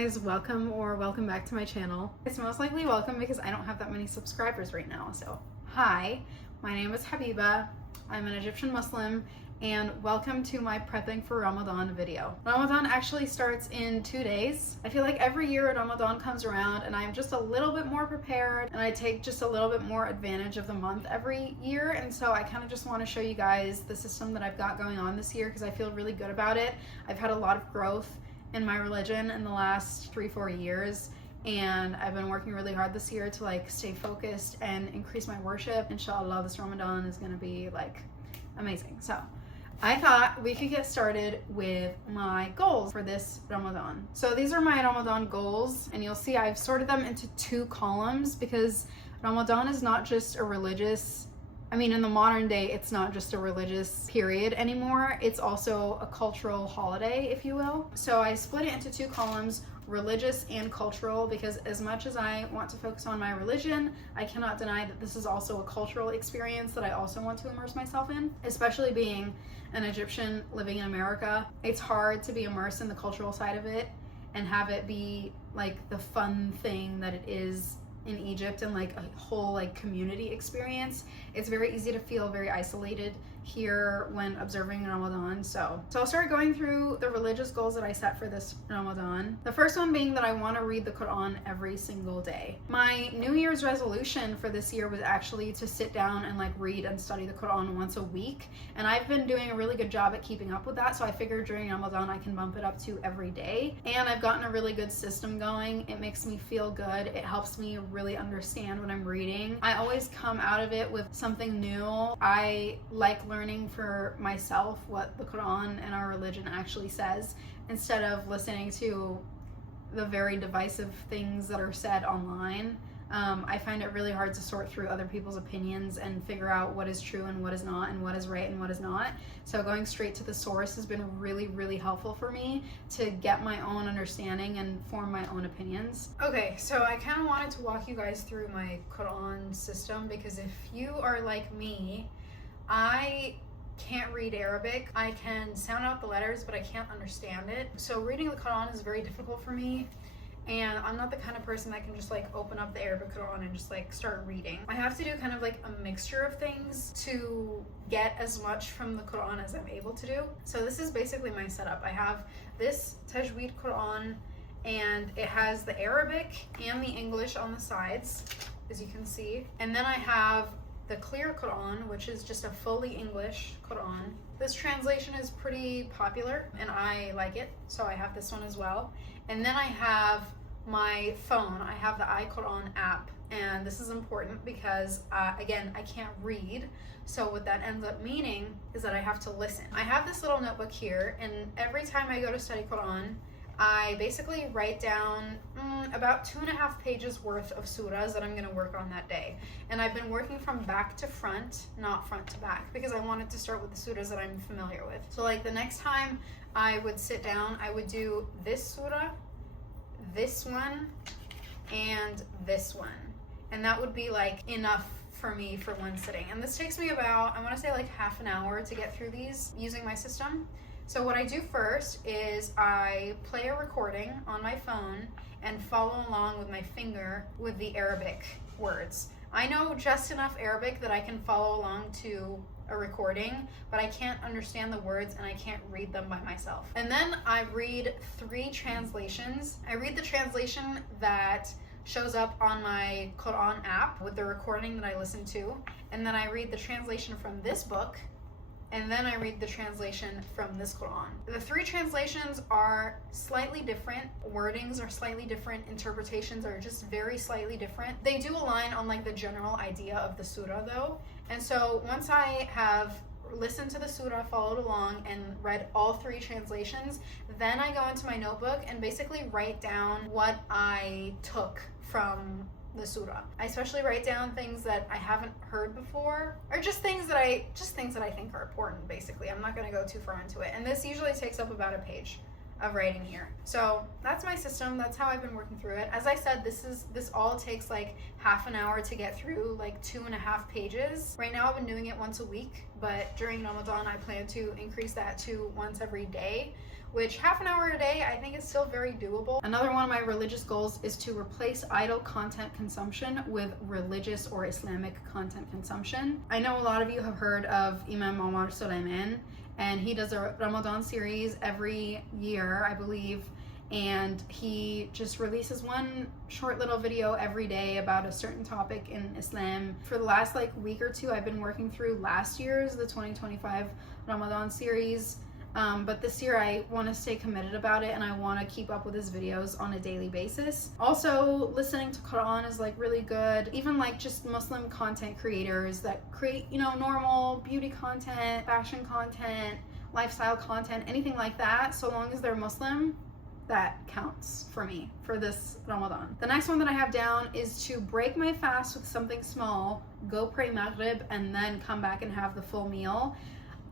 guys, welcome back to my channel. It's most likely welcome because I don't have that many subscribers right now. So hi, my name is Habiba. I'm an Egyptian Muslim and welcome to my prepping for Ramadan video. Ramadan actually starts in 2 days. I feel like every year Ramadan comes around and I'm just a little bit more prepared and I take just a little bit more advantage of the month every year. And so I kind of just want to show you guys the system that I've got going on this year because I feel really good about it. I've had a lot of growth in my religion in the last 3-4 years, and I've been working really hard this year to like stay focused and increase my worship. Inshallah, this Ramadan is gonna be like amazing. So I thought we could get started with my goals for this Ramadan. So these are my Ramadan goals, and you'll see I've sorted them into 2 columns because Ramadan is not just a religious, in the modern day, it's not just a religious period anymore. It's also a cultural holiday, if you will. So I split it into 2 columns, religious and cultural, because as much as I want to focus on my religion, I cannot deny that this is also a cultural experience that I also want to immerse myself in, especially being an Egyptian living in America. It's hard to be immersed in the cultural side of it and have it be like the fun thing that it is in Egypt and like a whole like community experience. It's very easy to feel very isolated here when observing Ramadan. So I'll start going through the religious goals that I set for this Ramadan. The first one being that I want to read the Quran every single day. My New Year's resolution for this year was actually to sit down and like read and study the Quran once a week, and I've been doing a really good job at keeping up with that. So I figured during Ramadan I can bump it up to every day, and I've gotten a really good system going. It makes me feel good. It helps me really understand what I'm reading. I always come out of it with something new. I like learning for myself what the Quran and our religion actually says, instead of listening to the very divisive things that are said online. I find it really hard to sort through other people's opinions and figure out what is true and what is not, and what is right and what is not. So going straight to the source has been really, really helpful for me to get my own understanding and form my own opinions. Okay, so I kind of wanted to walk you guys through my Quran system, because if you are like me, I can't read Arabic. I can sound out the letters, but I can't understand it. So reading the Quran is very difficult for me. And I'm not the kind of person that can just like open up the Arabic Quran and just like start reading. I have to do kind of like a mixture of things to get as much from the Quran as I'm able to do. So this is basically my setup. I have this Tajweed Quran, and it has the Arabic and the English on the sides, as you can see. And then I have the clear Quran, which is just a fully English Quran. This translation is pretty popular and I like it, so I have this one as well. And then I have my phone. I have the iQuran app, and this is important because again, I can't read. So what that ends up meaning is that I have to listen. I have this little notebook here, and every time I go to study Quran, I basically write down about 2.5 pages worth of surahs that I'm going to work on that day. And I've been working from back to front, not front to back, because I wanted to start with the surahs that I'm familiar with. So like the next time I would sit down, I would do this surah, this one, and this one. And that would be like enough for me for one sitting. And this takes me about, I want to say like half an hour to get through these using my system. So what I do first is I play a recording on my phone and follow along with my finger with the Arabic words. I know just enough Arabic that I can follow along to a recording, but I can't understand the words and I can't read them by myself. And then I read 3 translations. I read the translation that shows up on my Quran app with the recording that I listen to, and then I read the translation from this book, and then I read the translation from this Quran. The 3 translations are slightly different, wordings are slightly different, interpretations are just very slightly different. They do align on like the general idea of the surah though. And so once I have listened to the surah, followed along, and read all 3 translations, then I go into my notebook and basically write down what I took from the surah. I especially write down things that I haven't heard before, or just things that I think are important. Basically, I'm not going to go too far into it, and this usually takes up about a page. of writing here. So that's my system. That's how I've been working through it. As I said, this all takes like half an hour to get through like 2.5 pages. Right now I've been doing it once a week, but during Ramadan I plan to increase that to once every day, which half an hour a day I think is still very doable. Another one of my religious goals is to replace idle content consumption with religious or Islamic content consumption. I know a lot of you have heard of Imam Omar Suleiman, and he does a Ramadan series every year, I believe, and he just releases one short little video every day about a certain topic in Islam. For the last like week or two, I've been working through last year's, the 2025 Ramadan series, but this year I want to stay committed about it, and I want to keep up with his videos on a daily basis. Also, listening to Quran is like really good. Even like just Muslim content creators that create, you know, normal beauty content, fashion content, lifestyle content, anything like that, so long as they're Muslim, that counts for me for this Ramadan. The next one that I have down is to break my fast with something small, go pray Maghrib, and then come back and have the full meal.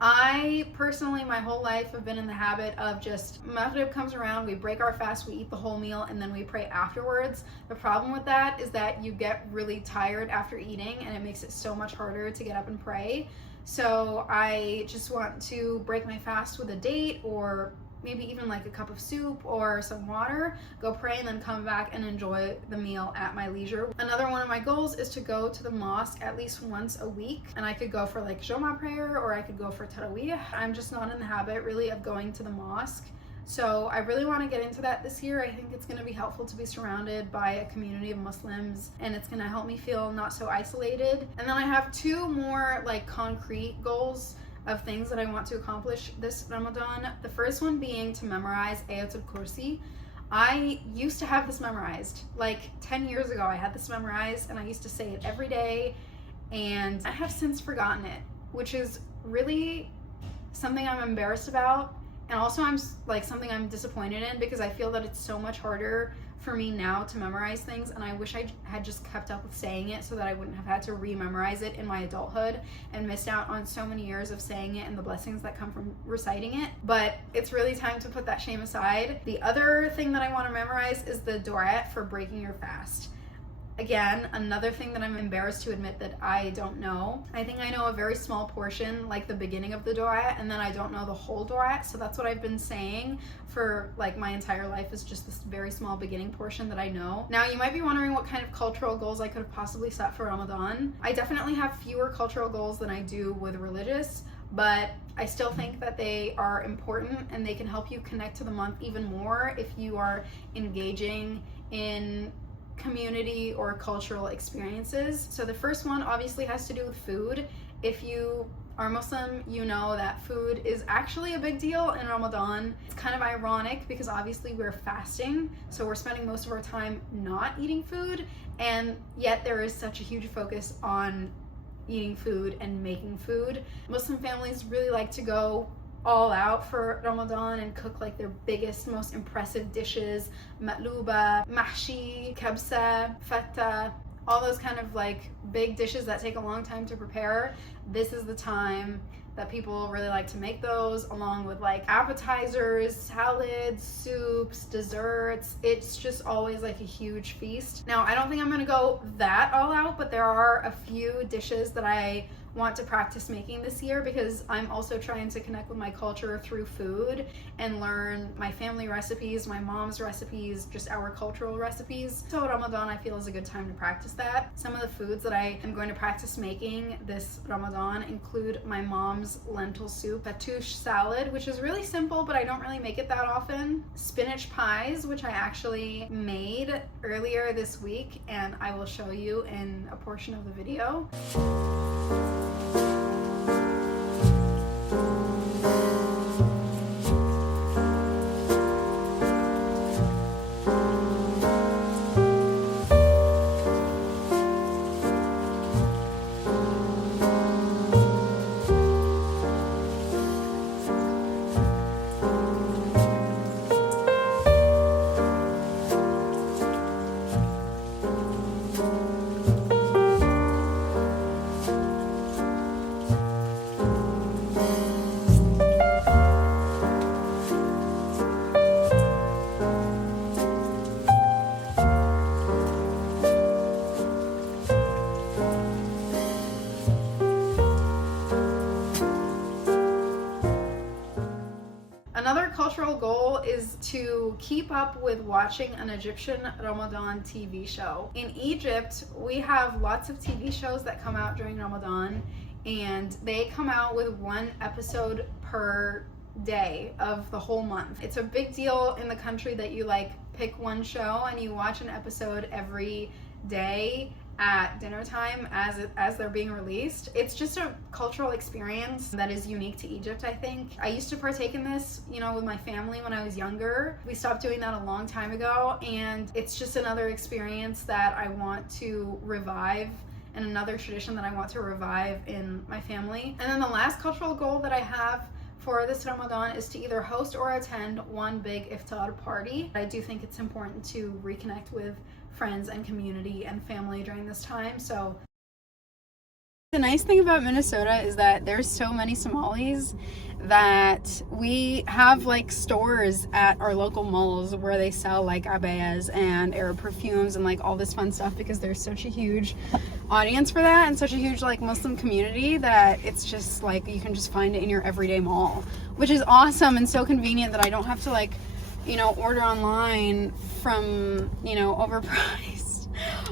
I personally, my whole life, have been in the habit of just Maghrib comes around, we break our fast, we eat the whole meal, and then we pray afterwards. The problem with that is that you get really tired after eating, and it makes it so much harder to get up and pray. So I just want to break my fast with a date, or maybe even like a cup of soup or some water, go pray, and then come back and enjoy the meal at my leisure. Another one of my goals is to go to the mosque at least once a week, and I could go for like Jumu'ah prayer, or I could go for Taraweeh. I'm just not in the habit really of going to the mosque, so I really want to get into that this year. I think it's going to be helpful to be surrounded by a community of Muslims, and it's going to help me feel not so isolated. And then I have two more like concrete goals of things that I want to accomplish this Ramadan. The first one being to memorize Ayatul Kursi. I used to have this memorized. Like 10 years ago I had this memorized, and I used to say it every day, and I have since forgotten it, which is really something I'm embarrassed about, and also I'm like something I'm disappointed in, because I feel that it's so much harder for me now to memorize things, and I wish I had just kept up with saying it so that I wouldn't have had to re-memorize it in my adulthood and missed out on so many years of saying it and the blessings that come from reciting it. But it's really time to put that shame aside. The other thing that I want to memorize is the du'at for breaking your fast. Again, another thing that I'm embarrassed to admit that I don't know. I think I know a very small portion, like the beginning of the du'at, and then I don't know the whole du'at. So that's what I've been saying for like my entire life, is just this very small beginning portion that I know. Now you might be wondering what kind of cultural goals I could have possibly set for Ramadan. I definitely have fewer cultural goals than I do with religious, but I still think that they are important, and they can help you connect to the month even more if you are engaging in community or cultural experiences. So the first one obviously has to do with food. If you are Muslim, you know that food is actually a big deal in Ramadan. It's kind of ironic because obviously we're fasting, so we're spending most of our time not eating food, and yet there is such a huge focus on eating food and making food. Muslim families really like to go all out for Ramadan and cook like their biggest, most impressive dishes: maqluba, mahshi, kabsa, fatta, all those kind of like big dishes that take a long time to prepare. This is the time that people really like to make those, along with like appetizers, salads, soups, desserts. It's just always like a huge feast. Now, I don't think I'm gonna go that all out, but there are a few dishes that I want to practice making this year, because I'm also trying to connect with my culture through food and learn my family recipes, my mom's recipes, just our cultural recipes. So Ramadan, I feel, is a good time to practice that. Some of the foods that I am going to practice making this Ramadan include my mom's lentil soup, fattoush salad, which is really simple, but I don't really make it that often, spinach pies, which I actually made earlier this week, and I will show you in a portion of the video. cultural goal is to keep up with watching an Egyptian Ramadan TV show. In Egypt, we have lots of TV shows that come out during Ramadan, and they come out with one episode per day of the whole month. It's a big deal in the country that you like pick one show and you watch an episode every day at dinner time as they're being released. It's just a cultural experience that is unique to Egypt, I think. I used to partake in this, you know, with my family when I was younger. We stopped doing that a long time ago, and it's just another experience that I want to revive and another tradition that I want to revive in my family. And then the last cultural goal that I have for this Ramadan is to either host or attend one big iftar party. I do think it's important to reconnect with friends and community and family during this time. So the nice thing about Minnesota is that there's so many Somalis that we have like stores at our local malls where they sell like abayas and Arab perfumes and like all this fun stuff, because there's such a huge audience for that and such a huge like Muslim community that it's just like you can just find it in your everyday mall, which is awesome and so convenient that I don't have to like, you know, order online from, you know,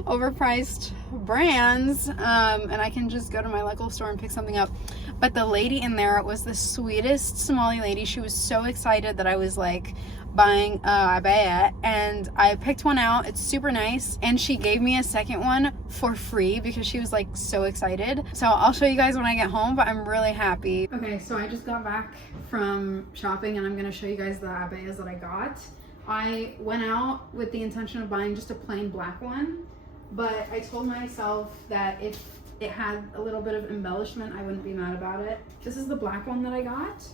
overpriced brands, and I can just go to my local store and pick something up. But the lady in there was the sweetest Somali lady. She was so excited that I was like buying a abaya, and I picked one out. It's super nice, and she gave me a second one for free because she was like so excited. So I'll show you guys when I get home, but I'm really happy. Okay, so I just got back from shopping and I'm gonna show you guys the abayas that I got. I went out with the intention of buying just a plain black one, but I told myself that if it had a little bit of embellishment, I wouldn't be mad about it. This is the black one that I got.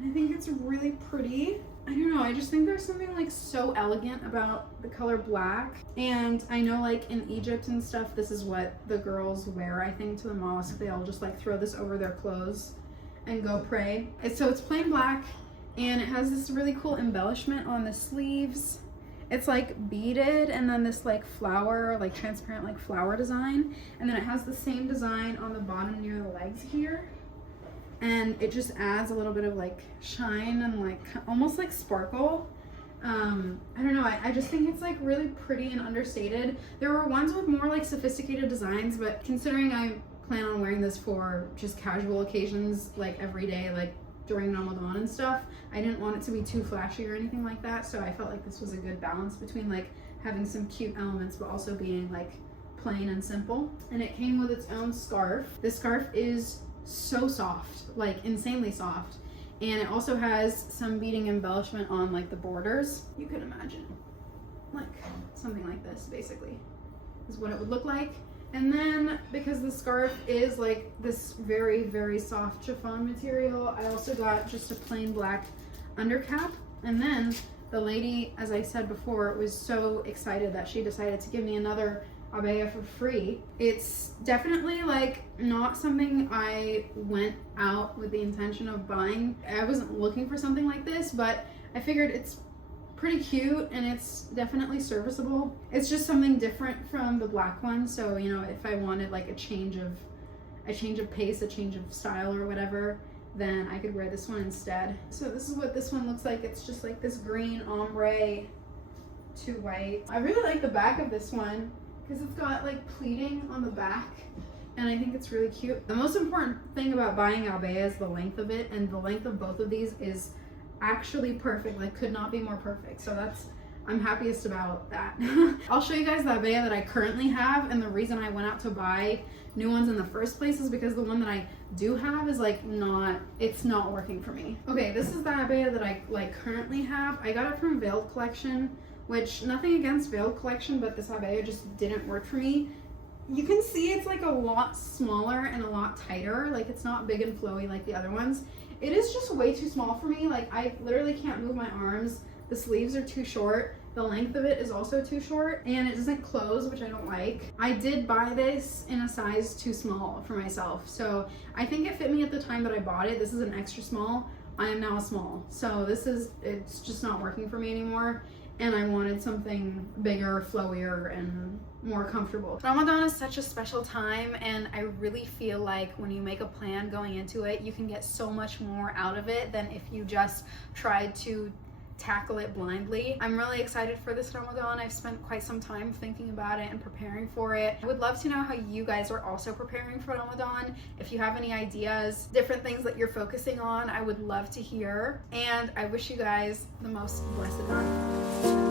I think it's really pretty. I don't know, I just think there's something like so elegant about the color black. And I know like in Egypt and stuff, this is what the girls wear, I think, to the mosque. They all just like throw this over their clothes and go pray. So it's plain black, and it has this really cool embellishment on the sleeves. It's like beaded, and then this like flower, like transparent like flower design, and then it has the same design on the bottom near the legs here, and it just adds a little bit of like shine and like almost like sparkle. I don't know, I just think it's like really pretty and understated. There were ones with more like sophisticated designs, but considering I plan on wearing this for just casual occasions like every day, like during Ramadan and stuff, I didn't want it to be too flashy or anything like that, so I felt like this was a good balance between like having some cute elements but also being like plain and simple. And it came with its own scarf. This scarf is so soft, like insanely soft, and it also has some beading embellishment on like the borders. You can imagine like something like this basically is what it would look like. And then because the scarf is like this very, very soft chiffon material, I also got just a plain black undercap. And then the lady, as I said before, was so excited that she decided to give me another abaya for free. It's definitely like not something I went out with the intention of buying. I wasn't looking for something like this, but I figured it's pretty cute and it's definitely serviceable. It's just something different from the black one, so you know, if I wanted like a change of pace, a change of style or whatever, then I could wear this one instead. So this is what this one looks like. It's just like this green ombre to white. I really like the back of this one because it's got like pleating on the back, and I think it's really cute. The most important thing about buying abaya is the length of it, and the length of both of these is actually perfect, like could not be more perfect. So I'm happiest about that. I'll show you guys the abaya that I currently have, and the reason I went out to buy new ones in the first place is because the one that I do have is like it's not working for me. Okay, this is the abaya that I like currently have. I got it from Veiled Collection, which nothing against Veiled Collection, but this abaya just didn't work for me. You can see it's like a lot smaller and a lot tighter, like it's not big and flowy like the other ones. It is just way too small for me. Like I literally can't move my arms. The sleeves are too short. The length of it is also too short, and it doesn't close, which I don't like. I did buy this in a size too small for myself, so I think it fit me at the time that I bought it. This is an extra small. I am now a small, so it's just not working for me anymore. and I wanted something bigger, flowier, and more comfortable. Ramadan is such a special time, and I really feel like when you make a plan going into it, you can get so much more out of it than if you just tried to tackle it blindly. I'm really excited for this Ramadan. I've spent quite some time thinking about it and preparing for it. I would love to know how you guys are also preparing for Ramadan. If you have any ideas, different things that you're focusing on, I would love to hear. And I wish you guys the most blessed month.